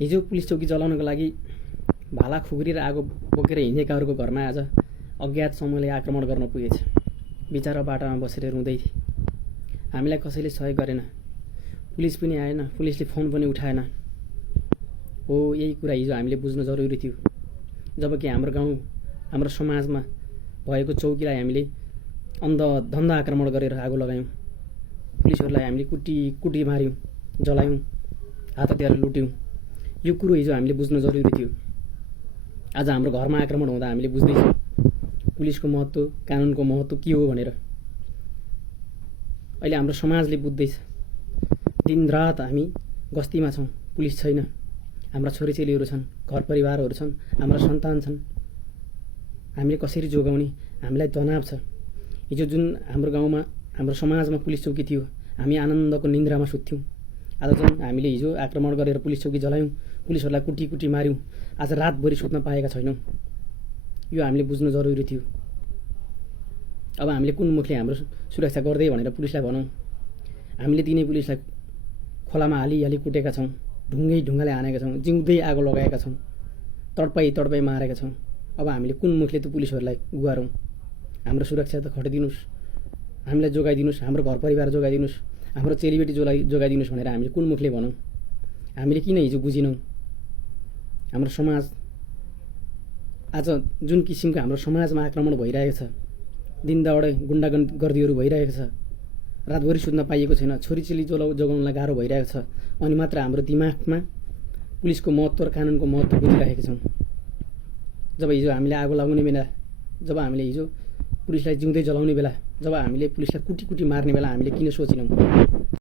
हिजो पुलिस चौकी जलाउनको लागि भाला खुकुरी र आगो बोकेर हिँडेकाहरूको घरमा आज अज्ञात समूहले आक्रमण गर्न पुगेछ। बिचारा बाटामा बसेर रुँदै थिए। हामीलाई कसैले सहयोग गरेन, पुलिस पनि आएन, पुलिसले फोन पनि उठाएन। हो, यही कुरा हिजो हामीले बुझ्न जरुरी थियो। जबकि हाम्रो गाउँ, हाम्रो समाजमा भएको चौकीलाई हामीले अन्धधन्दा आक्रमण गरेर आगो लगायौँ, पुलिसहरूलाई हामीले कुटी मार्यौँ, जलायौँ, हात हतियार लुट्यौँ। यो कुरो हिजो हामीले बुझ्न जरुरी थियो। आज हाम्रो घरमा आक्रमण हुँदा हामीले बुझ्दैछौँ पुलिसको महत्त्व, कानुनको महत्त्व के हो भनेर। अहिले हाम्रो समाजले बुझ्दैछ। दिनरात हामी गस्तीमा छौँ, पुलिस छैन, हाम्रा छोरीचेलीहरू छन्, घर परिवारहरू छन्, हाम्रा सन्तान छन्। हामीले कसरी जोगाउने, हामीलाई तनाव छ। हिजो जुन हाम्रो गाउँमा, हाम्रो समाजमा पुलिस चौकी थियो, हामी आनन्दको निन्द्रामा सुत्थ्यौँ। आज जुन हामीले हिजो आक्रमण गरेर पुलिस चौकी जलायौँ, पुलिसहरूलाई कुटी मार्यौँ, आज रातभरि सुत्न पाएका छैनौँ। यो हामीले बुझ्नु जरुरी थियो। अब हामीले कुन मुखले हाम्रो सुरक्षा गर्दै भनेर पुलिसलाई भनौँ? हामीले दिनै पुलिसलाई खोलामा हाली कुटेका छौँ, ढुङ्गाले हानेका छौँ, जिउँदै आगो लगाएका छौँ, तडपाई मारेका छौँ। अब हामीले कुन मुखले त पुलिसहरूलाई गुहारौँ? हाम्रो सुरक्षा त खटिदिनुहोस्, हामीलाई जोगाइदिनुहोस्, हाम्रो घर परिवार जोगाइदिनुहोस्, हाम्रो चेलीबेटी जोगाइदिनुहोस् भनेर हामीले कुन मुखले भनौँ? हामीले किन हिजो बुझिनौँ? हाम्रो समाज आज जुन किसिमको हाम्रो समाजमा आक्रमण भइरहेको छ, दिनदाडै गुन्डागर्दीहरू भइरहेको छ, रातभरि सुत्न पाइएको छैन, छोरीचेली जोगाउनलाई गाह्रो भइरहेको छ, अनि मात्र हाम्रो दिमागमा पुलिसको महत्त्व र कानुनको महत्त्व बुझिरहेका छौँ। जब हिजो हामीले आगो लगाउने बेला, जब हामीले हिजो पुलिसलाई जिउँदै जलाउने बेला, जब हामीले पुलिसलाई कुटी मार्ने बेला हामीले किन सोचेनौँ?